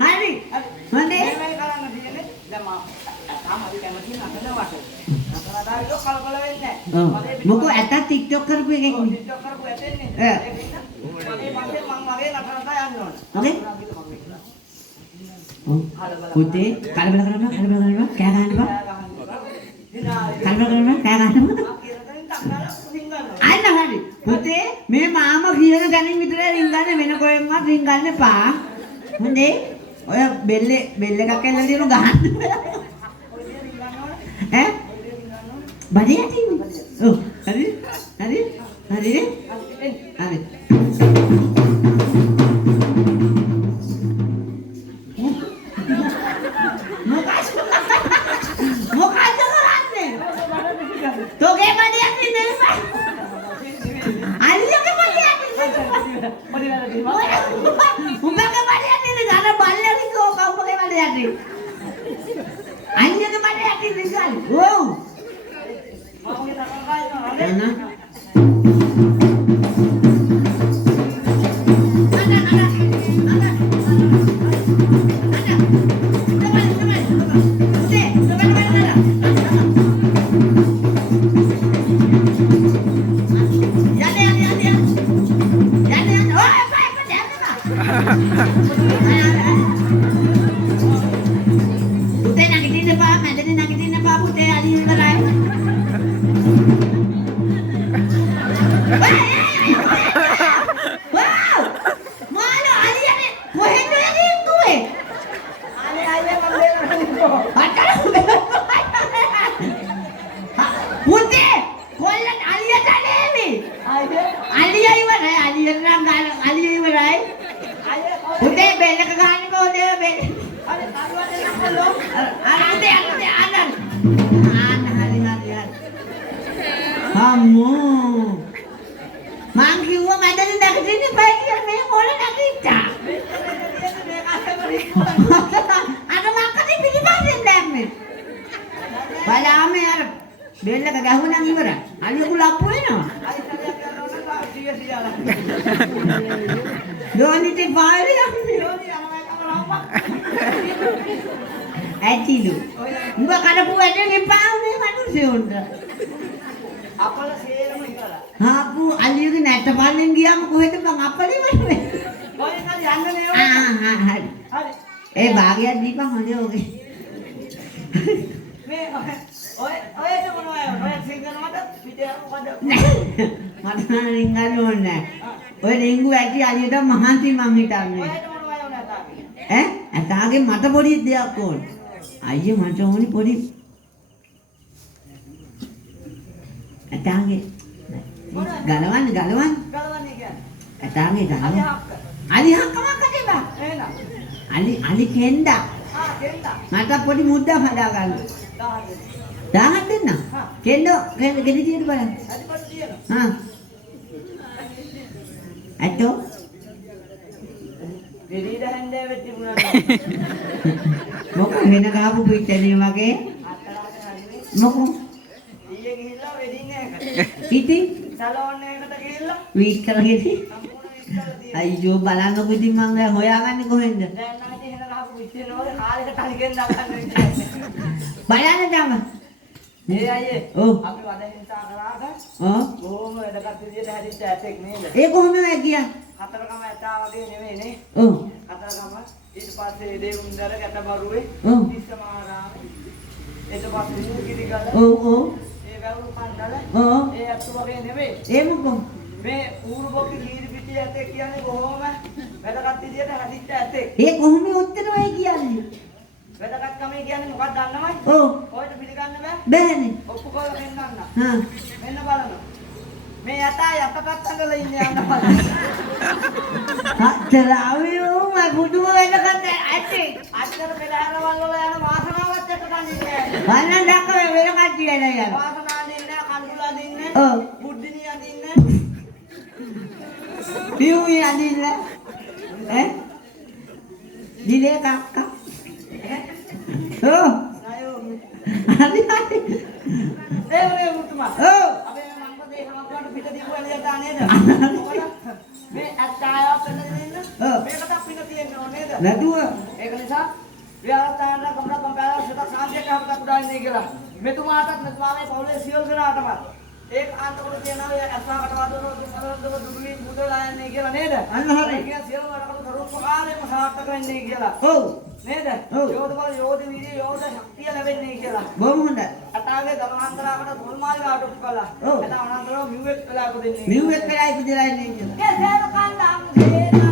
හරි. හොඳේ. මේ කරන්න තියෙන්නේ දැන් මම තාම අපි කැමති නටනවට. නටනදාරියෝ කලබල වෙන්නේ නැහැ. මොකෝ ඇත්ත TikTok කරපු එකක් නේ. TikTok කරපු ඇතෙන්නේ. ඒක නිසා මගේ පස්සේ මම වගේ නටනදා යන්න ඕන. හරි. පුතේ කලබල කරනවා කෑ ගන්නවා. කලබල කරනවා කෑ ගන්නවා. අන්න හරි. පුතේ මේ මාමා කියන දැනින් විතරයි රින්ගන්නේ වෙන කොහෙන්වත් රින්ගන්න එපා. හොඳේ. ඔය බෙල්ල එකක් එල්ලලා දිනු ගහන්න. ඈ? බඩේ යටින්නේ. ඔව්. හරි. හරි. හරි. හරි. මොකක්ද කරන්නේ? තෝගේ බඩේ යටින්නේ නේද? අයියගේ බඩේ යටින්නේ. උඹගේ බඩේ යටින්නේ අර බල්ලෙක් කවුගේ බඩේ යටින්නේ. අයියගේ බඩේ යටින්නේ ගාලි. ඔව්. Putih nagitin pa, madali nagitin pa putih alin baray. Wow! Mana alin ni? Kohen tu lagi tu eh. අනේ මම Putih, kolan alin tadi ni. Alin ibarai, alin ranggal, alin ibarai. Putih belak kegahan kau dia belak. අනේ කරුවනේ නකලෝ Ada. Hari. Kamu. Mang kiwa madali nagitin pa iyan may mola nakita. Ano makati pilipasin dami. Wala kami harap. Bela kagahon ang ibara. Aliyo ko lapo eh no. Doon iti pari ang Etilu. Mbak kada buat ni pau ni manusia unta. අපල සේරම ඉවරයි. Aku aliyo ki nata panen giyam කොහෙද මං අපලි වන්නේ. කොහෙන් හරි යන්න නේ. හරි. හරි. ඒ භාගයක් දීපන් හොඳේ ඔගේ. මේ ඔයද මොනවද? ඔය සිංගනමද පිටේ මොකද? මට නම් රින්ගන්න ඕනේ නැහැ. ඔය රින්ගු ඇටි අලියට මහන්සි මං හිතන්නේ. ඔයද මොනවද උනේ අතාගේ? ඈ? අතාගේ මට පොඩි දෙයක් ඕනේ. අයියේ මට ඕනේ පොඩි අතාගේ ගලවන්න ගලවන්නේ කියන්නේ. අතාගේ ගලවන්න. හක්ක. අලි හක්කමක් කටේවා. එහෙනම්. අලි කෙන්දා. කෙන්දා. මට පොඩි මුද්දා හදා ගන්න. 1000ක් දෙන්න. කෙන්දෝ ගෙඩි තියෙන්න බලන්න. හරි පොඩි තියෙනවා. අතෝ ගෙඩියට හැන්දෑ වෙච්ච මුණා. මොකක් වෙන ගහපු පිටනේ වගේ මොකෝ ඊයේ ගිහිල්ලා වෙඩින් එකකට. ඉතින් සැලෝන් එකකට ගිහිල්ලා වීට් කරගෙදී සම්පූර්ණ විස්තර දීලා. අයියෝ බලන්නකො ඉතින් මං දැන් හොයාගන්නේ කොහෙන්ද දැන් නම් ඉතින් එහෙන ගහපු විස්තරේ කාලෙකට තනියෙන් දාගන්න ඉන්නේ. බලන්න තම මේ අයියේ ඔව් අපි වදින්සා කරාක ඔව් බොහොම වැඩකට විදියට හැදිච්ච ඇතෙක් නේද? ඒ කොහොමද කියා කතරගම ඇතා වගේ නෙමෙයි නේ. ඔව් කතරගම ඊට පස්සේ දේවුන්දර ගැටබරුවේ ඔව් තිස්සමාරාමේ ඊට පස්සේ සූගිරිගල ඔව් ඒ වැවුරු පන්දල ඔව් ඒ අතු වගේ නෙමෙයි. ඒ මොකෝ මේ ඌරුබොක්කේ කීරි පිටිය ඇතෙක් කියන්නේ බොහොම වැඩකට විදියට හැදිච්ච ඇතෙක්. ඒ කොහොමද ඔත්තන ඔය කියන්නේ වැඩකත්කමේ කියන්නේ මොකක්ද දන්නවද? ඔව් ඔයාලට පිළිගන්න බෑ. බෑනේ ඔප්පු කරලා පෙන්නන්න. හා මෙන්න බලන්න. මේ යතා යටපත් අඟල ඉන්නේ යන්න බලන්න. අතරාවියෝ මම බුදුම වෙනකන් ඇත්තේ අච්චර පෙරහැරවල් වල යන වාසනාවක් යටට ඉන්නේ. වන්න දැක්ක වෙන කට්ටිය නෑ වාසනා දින්නේ කඳුලා දින්නේ. ඔව් බුද්ධිනිය දින්නේ. පියුයි අදින්න ඈ දිලේ කක්කා ඔව් නයෝ හරි හරි ඒ මුතුමා. ඔව් අපේ මංගල දේහමකට පිට දීපුවා එළියට ආ නේද? මොකද මේ අත්තාය පෙන්නගෙන ඉන්න. ඔව් මේකට අපිට තියෙන්නේ නේද? නැතුව ඒක නිසා විහාරස්ථානට ගමන කම්පාලා සුදක් සාන්තියක් අපට කුඩාන්නේ කියලා. මෙතුමාටත් මෙතුමාගේ පවුලේ සියලු දෙනාටම ඒක අන්තකොට තියනවා ඇස්වාකට වදන දුරුලින් බුදලා යන්නේ කියලා නේද? අන්න හරි. ඒ කියන්නේ සියලු වැඩකට කරුපකාරයෙන්ම සාර්ථක වෙන්නේ කියලා. ඔව්. නේද? ඔව්. යෝධබල යෝධ වීර්ය යෝධ ශක්තිය ලැබෙන්නේ කියලා. බොහොම හොඳයි. අටාගේ දලවන්තරාකට තොල්මාලිකාට උපකලා. ඔව්. එතන අනන්තරව මිව්වෙක් වෙලා උපදින්නේ. මිව්වෙක් වෙලා ඉපදලා ඉන්නේ කියලා. ඒ සේවකන්දම්